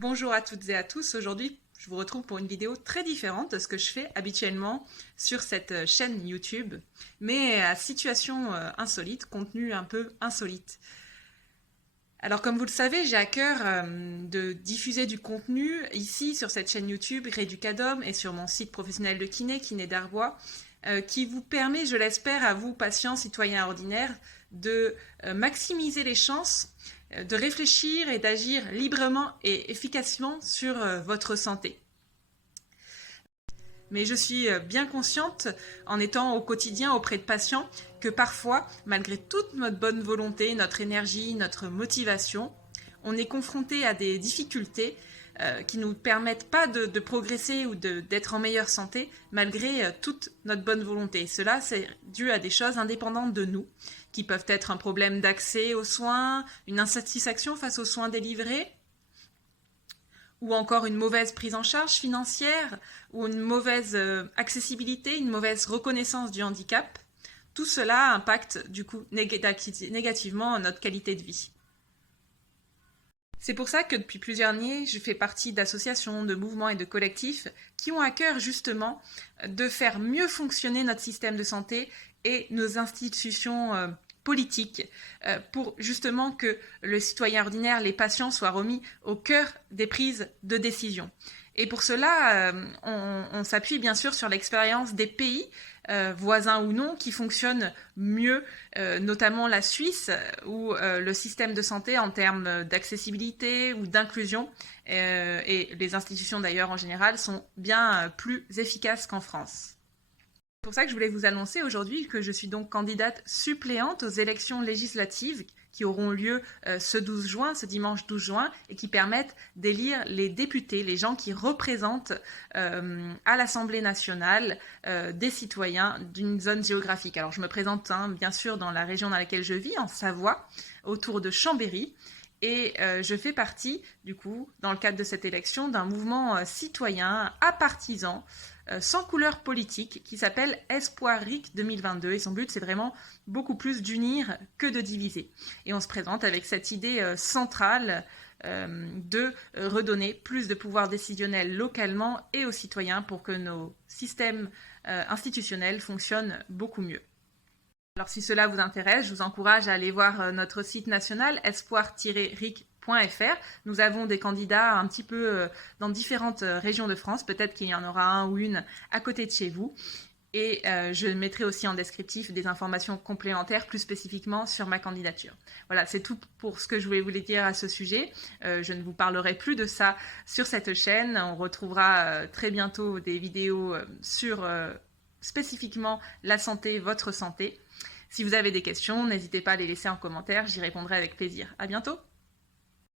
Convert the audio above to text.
Bonjour à toutes et à tous, aujourd'hui je vous retrouve pour une vidéo très différente de ce que je fais habituellement sur cette chaîne YouTube, mais à situation insolite, contenu un peu insolite. Alors comme vous le savez, j'ai à cœur de diffuser du contenu ici sur cette chaîne YouTube Réducadom et sur mon site professionnel de kiné d'Arbois, qui vous permet, je l'espère, à vous, patients, citoyens ordinaires, de maximiser les chances de réfléchir et d'agir librement et efficacement sur votre santé. Mais je suis bien consciente, en étant au quotidien auprès de patients, que parfois, malgré toute notre bonne volonté, notre énergie, notre motivation, on est confronté à des difficultés qui ne nous permettent pas de progresser ou d'être en meilleure santé malgré toute notre bonne volonté. Cela, c'est dû à des choses indépendantes de nous, qui peuvent être un problème d'accès aux soins, une insatisfaction face aux soins délivrés, ou encore une mauvaise prise en charge financière, ou une mauvaise accessibilité, une mauvaise reconnaissance du handicap. Tout cela impacte du coup négativement notre qualité de vie. C'est pour ça que depuis plusieurs années, je fais partie d'associations, de mouvements et de collectifs qui ont à cœur justement de faire mieux fonctionner notre système de santé et nos institutions politiques pour justement que le citoyen ordinaire, les patients soient remis au cœur des prises de décision. Et pour cela, on s'appuie bien sûr sur l'expérience des pays, voisins ou non, qui fonctionnent mieux, notamment la Suisse, où le système de santé en termes d'accessibilité ou d'inclusion, et les institutions d'ailleurs en général, sont bien plus efficaces qu'en France. C'est pour ça que je voulais vous annoncer aujourd'hui que je suis donc candidate suppléante aux élections législatives qui auront lieu ce dimanche 12 juin, et qui permettent d'élire les députés, les gens qui représentent à l'Assemblée nationale des citoyens d'une zone géographique. Alors je me présente bien sûr dans la région dans laquelle je vis, en Savoie, autour de Chambéry. Et je fais partie, du coup, dans le cadre de cette élection, d'un mouvement citoyen apartisan, sans couleur politique, qui s'appelle Espoir RIC 2022. Et son but, c'est vraiment beaucoup plus d'unir que de diviser. Et on se présente avec cette idée centrale de redonner plus de pouvoir décisionnel localement et aux citoyens pour que nos systèmes institutionnels fonctionnent beaucoup mieux. Alors si cela vous intéresse, je vous encourage à aller voir notre site national espoir-ric.fr. Nous avons des candidats un petit peu dans différentes régions de France, peut-être qu'il y en aura un ou une à côté de chez vous. Et je mettrai aussi en descriptif des informations complémentaires plus spécifiquement sur ma candidature. Voilà, c'est tout pour ce que je voulais vous dire à ce sujet. Je ne vous parlerai plus de ça sur cette chaîne. On retrouvera très bientôt des vidéos sur spécifiquement la santé, votre santé. Si vous avez des questions, n'hésitez pas à les laisser en commentaire, j'y répondrai avec plaisir. À bientôt!